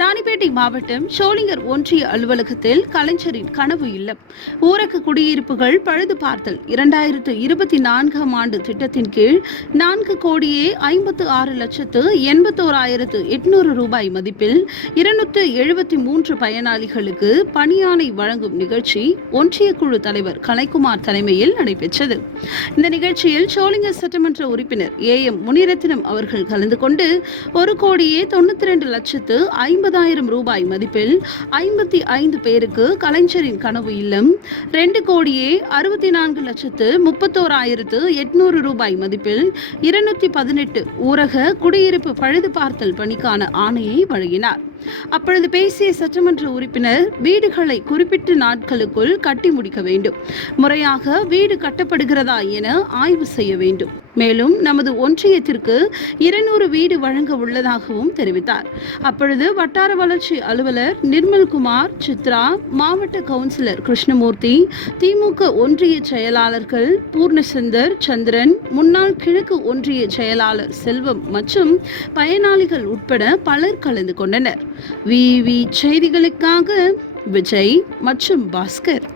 ராணிப்பேட்டை மாவட்டம் ஷோலிங்கர் ஒன்றிய அலுவலகத்தில் கலைஞரின் கனவு இல்லம். ஊரக குடியிருப்புகள் பழுது பார்த்தல். இரண்டாயிரத்து இருபத்தி நான்காம் ஆண்டு திட்டத்தின் கீழ் நான்கு கோடியே ஐம்பத்து ஆறு லட்சத்து எண்பத்தோராயிரத்து எட்நூறு ரூபாய் மதிப்பில் இருநூற்று எழுபத்தி மூன்று பயனாளிகளுக்கு பணியாணை வழங்கும் நிகழ்ச்சி ஒன்றிய குழு தலைவர் கலைக்குமார் தலைமையில் நடைபெற்றது. இந்த நிகழ்ச்சியில் ஷோலிங்கர் சட்டமன்ற உறுப்பினர் ஏ எம் முனிரத்தினம் அவர்கள் கலந்து கொண்டு ஒரு கோடியே தொண்ணூத்தி ரெண்டு லட்சத்து ஐம்பதாயிரம் ரூபாய் மதிப்பில் ஐம்பத்தி ஐந்து பேருக்கு கலைஞரின் கனவு இல்லம். ரெண்டு கோடியே அறுபத்தி நான்கு லட்சத்து முப்பத்தோராயிரத்து எட்நூறு ரூபாய் மதிப்பில் இருநூத்தி பதினெட்டு ஊரக குடியிருப்பு பழுது பார்த்தல் பணிக்கான ஆணையை வழங்கினார். அப்பொழுது பேசிய சட்டமன்ற உறுப்பினர் வீடுகளை குறிப்பிட்ட நாட்களுக்குள் கட்டி முடிக்க வேண்டும். முறையாக வீடு கட்டப்படுகிறதா என ஆய்வு செய்ய வேண்டும். மேலும் நமது ஒன்றியத்திற்கு இருநூறு வீடு வழங்க உள்ளதாகவும் தெரிவித்தார். அப்பொழுது வட்டார வளர்ச்சி அலுவலர் நிர்மல்குமார் சித்ரா மாவட்ட கவுன்சிலர் கிருஷ்ணமூர்த்தி திமுக ஒன்றிய செயலாளர்கள் பூர்ணசுந்தர் சந்திரன் முன்னாள் கிழக்கு ஒன்றிய செயலாளர் செல்வம் மற்றும் பயனாளிகள் உட்பட பலர் கலந்து கொண்டனர். விவி செய்திகளுக்காக விஜய் மற்றும் பாஸ்கர்.